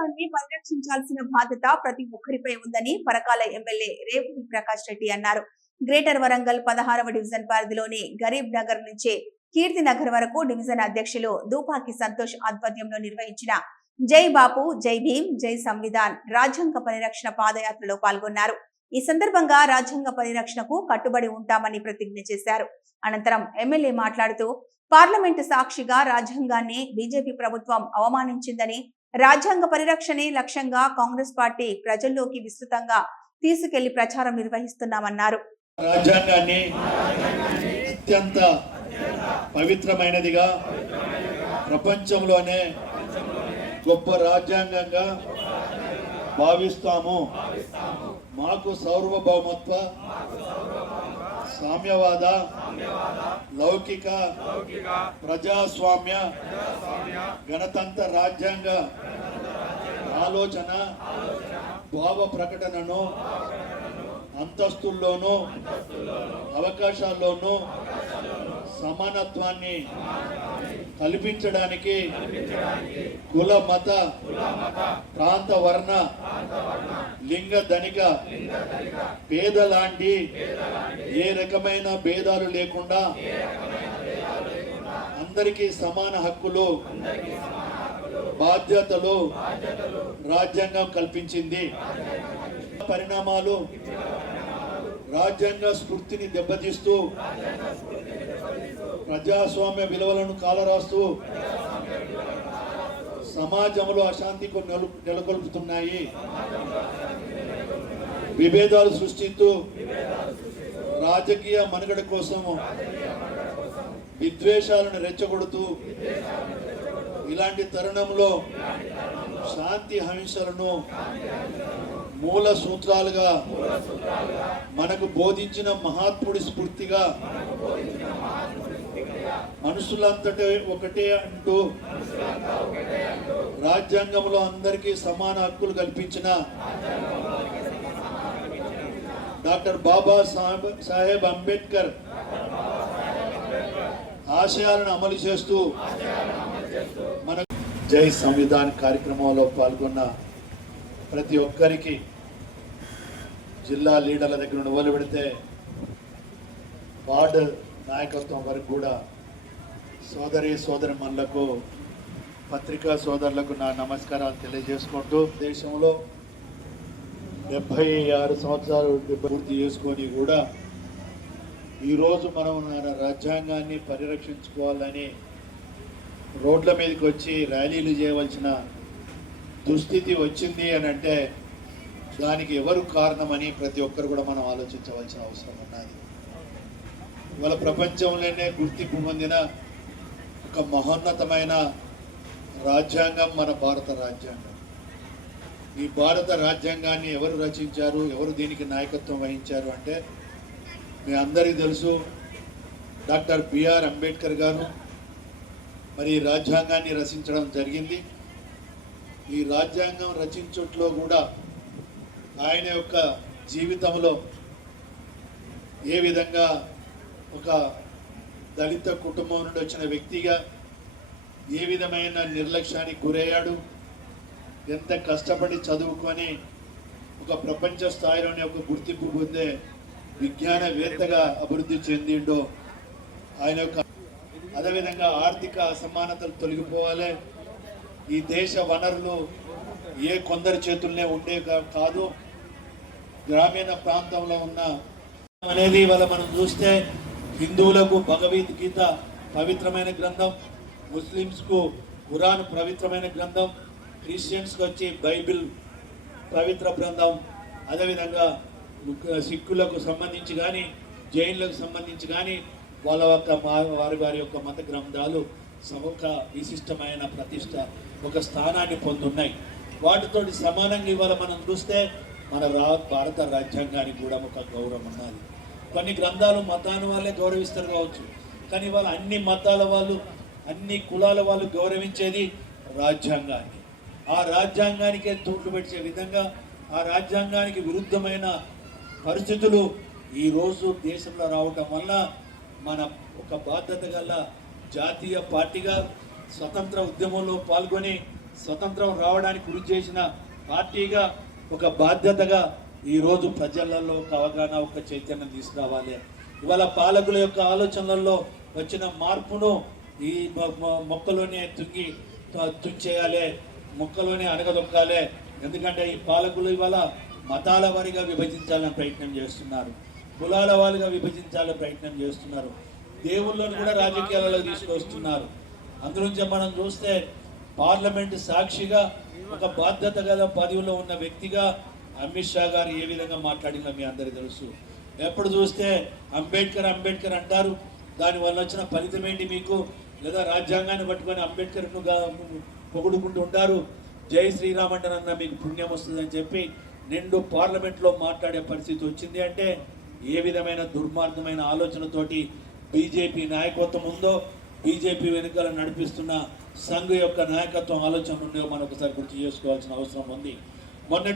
రాజ్యాంగాన్ని పరిరక్షించాల్సిన బాధ్యత ప్రతి ఒక్కరిపై ఉందని పరకాల ఎమ్మెల్యే రేవూరి ప్రకాష్ రెడ్డి అన్నారు. గ్రేటర్ వరంగల్ 16వ డివిజన్ పరిధిలోని గరీబ్ నగర్ నుంచి కీర్తి నగర్ వరకు డివిజన్ అధ్యక్షులు దూపాకి సంతోష్ ఆధ్వర్యంలో నిర్వహించిన జై బాపు, జై భీమ్, జై సంవిధాన్ రాజ్యాంగ పరిరక్షణ పాదయాత్రలో పాల్గొన్నారు. ఈ సందర్భంగా రాజ్యాంగ పరిరక్షణకు కట్టుబడి ఉంటామని ప్రతిజ్ఞ చేశారు. అనంతరం ఎమ్మెల్యే మాట్లాడుతూ పార్లమెంటు సాక్షిగా రాజ్యాంగాన్ని బీజేపీ ప్రభుత్వం అవమానించిందని, రాజ్యాంగ పరిరక్షణే లక్ష్యంగా కాంగ్రెస్ పార్టీ ప్రజల్లోకి విస్తృతంగా తీసుకెళ్లి ప్రచారం నిర్వహిస్తున్నామన్నారు. రాజ్యాంగాన్ని అత్యంత పవిత్రమైనదిగా, ప్రపంచంలోనే గొప్ప రాజ్యాంగంగా భావిస్తాము. మాకు సార్వభౌమత్వ, సామ్యవాద, లౌకిక, ప్రజాస్వామ్య, గణతంత్ర రాజ్యాంగ ఆలోచన, భావ ప్రకటనను అంతస్తుల్లోనూ అవకాశాల్లోనూ సమానత్వాన్ని కల్పించడానికి కుల, మత, ప్రాంత, వర్ణ, లింగ, ధనిక, పేద లాంటి ఏ రకమైన భేదాలు లేకుండా అందరికీ సమాన హక్కులు, బాధ్యతలు రాజ్యాంగం కల్పించింది. పరిణామాలు రాజ్యాంగ స్ఫూర్తిని దెబ్బతీస్తూ, ప్రజాస్వామ్య విలువలను కాలరాస్తూ సమాజంలో అశాంతికి నెలకొల్పుతున్నాయి. విభేదాలు సృష్టిస్తూ రాజకీయ మనుగడ కోసము విద్వేషాలను రెచ్చగొడుతూ, ఇలాంటి తరుణంలో శాంతి అహింసలను మూల సూత్రాలుగా మనకు బోధించిన మహాత్ముడి స్ఫూర్తిగా మనుషులంతటే ఒకటే అంటూ రాజ్యాంగంలో అందరికీ సమాన హక్కులు కల్పించిన డాక్టర్ బాబా సాహెబ్ అంబేద్కర్ ఆశయాలను అమలు చేస్తూ మన జై సంవిధాన్ కార్యక్రమంలో పాల్గొన్న ప్రతి ఒక్కరికి, జిల్లా లీడర్ల దగ్గర నుండి మొదలు పెడితే వార్డు నాయకత్వం వరకు కూడా సోదరిమణులకు, పత్రికా సోదరులకు నా నమస్కారాలు తెలియజేసుకుంటూ, దేశంలో 76 సంవత్సరాలు పూర్తి చేసుకొని కూడా ఈరోజు మనం మన రాజ్యాంగాన్ని పరిరక్షించుకోవాలని రోడ్ల మీదకి వచ్చి ర్యాలీలు చేయవలసిన దుస్థితి వచ్చింది అని అంటే దానికి ఎవరు కారణమని ప్రతి ఒక్కరు కూడా మనం ఆలోచించవలసిన అవసరం ఉన్నది. ఇవాళ ప్రపంచంలోనే గుర్తింపు పొందిన ఒక మహోన్నతమైన రాజ్యాంగం మన భారత రాజ్యాంగం. ఈ భారత రాజ్యాంగాన్ని ఎవరు రచించారు, ఎవరు దీనికి నాయకత్వం వహించారు అంటే మీ అందరికీ తెలుసు, డాక్టర్ బిఆర్ అంబేద్కర్ గారు మరి ఈ రాజ్యాంగాన్ని రచించడం జరిగింది. ఈ రాజ్యాంగం రచించట్లో కూడా ఆయన యొక్క జీవితంలో ఏ విధంగా ఒక దళిత కుటుంబం నుండి వచ్చిన వ్యక్తిగా ఏ విధమైన నిర్లక్ష్యానికి గురయ్యాడు, ఎంత కష్టపడి చదువుకొని ఒక ప్రపంచ స్థాయిలోనే ఒక గుర్తింపు పొందే విజ్ఞానవేత్తగా అభివృద్ధి చెందిండో ఆయన యొక్క, అదేవిధంగా ఆర్థిక అసమానతలు తొలగిపోవాలి, ఈ దేశ వనరులు ఏ కొందరి చేతుల్నే ఉండే కాదు, గ్రామీణ ప్రాంతంలో ఉన్న అనేది ఇవాళ మనం చూస్తే హిందువులకు భగవద్గీత పవిత్రమైన గ్రంథం, ముస్లిమ్స్కు ఖురాన్ పవిత్రమైన గ్రంథం, క్రిస్టియన్స్కి వచ్చి బైబిల్ పవిత్ర గ్రంథం, అదేవిధంగా సిక్కులకు సంబంధించి కానీ జైన్లకు సంబంధించి కానీ వాళ్ళ యొక్క వారి యొక్క మత గ్రంథాలు ఒక విశిష్టమైన ప్రతిష్ట, ఒక స్థానాన్ని పొందున్నాయి. వాటితోటి సమానంగా ఇవాళ మనం చూస్తే మన భారత రాజ్యాంగానికి కూడా ఒక గౌరవం ఉన్నది. కొన్ని గ్రంథాలు మతాన్ని వాళ్ళే గౌరవిస్తారు కావచ్చు, కానీ ఇవాళ అన్ని మతాల వాళ్ళు, అన్ని కులాల వాళ్ళు గౌరవించేది రాజ్యాంగాన్ని. ఆ రాజ్యాంగానికే తూట్లు పెట్టే విధంగా, ఆ రాజ్యాంగానికి విరుద్ధమైన పరిస్థితులు ఈరోజు దేశంలో రావటం వల్ల మన ఒక బాధ్యత గల జాతీయ పార్టీగా స్వతంత్ర ఉద్యమంలో పాల్గొని స్వతంత్రం రావడానికి కృషి చేసిన పార్టీగా ఒక బాధ్యతగా ఈరోజు ప్రజలలో ఒక అవగాహన, ఒక చైతన్యం తీసుకురావాలి. ఇవాళ పాలకుల యొక్క ఆలోచనలలో వచ్చిన మార్పును ఈ మొక్కలోనే తుంచేయాలి, మొక్కలోనే అణగదొక్కాలి. ఎందుకంటే ఈ పాలకులు ఇవాళ మతాల వారిగా విభజించాలని ప్రయత్నం చేస్తున్నారు, కులాల వారిగా విభజించాలని ప్రయత్నం చేస్తున్నారు, దేవుళ్ళను కూడా రాజకీయాలలో తీసుకొస్తున్నారు. అందులోంచి మనం చూస్తే పార్లమెంటు సాక్షిగా ఒక బాధ్యత గల పదవిలో ఉన్న వ్యక్తిగా అమిత్ షా గారు ఏ విధంగా మాట్లాడినా మీ అందరికీ తెలుసు. ఎప్పుడు చూస్తే అంబేద్కర్ అంబేద్కర్ అంటారు, దానివల్ల వచ్చిన ఫలితం ఏంటి మీకు? లేదా రాజ్యాంగాన్ని పట్టుకొని అంబేద్కర్ను పొగుడుకుంటూ ఉంటారు, జై శ్రీరామ్ అంటారన్న మీకు పుణ్యం వస్తుందని చెప్పి నిండు పార్లమెంట్లో మాట్లాడే పరిస్థితి వచ్చింది. అంటే ఏ విధమైన దుర్మార్గమైన ఆలోచనతోటి బీజేపీ నాయకత్వం ఉందో, బీజేపీ వెనుకల నడిపిస్తున్న సంఘ్ యొక్క నాయకత్వం ఆలోచన ఉందో మనం ఒకసారి గుర్తు చేసుకోవాల్సిన అవసరం ఉంది. మొన్నటి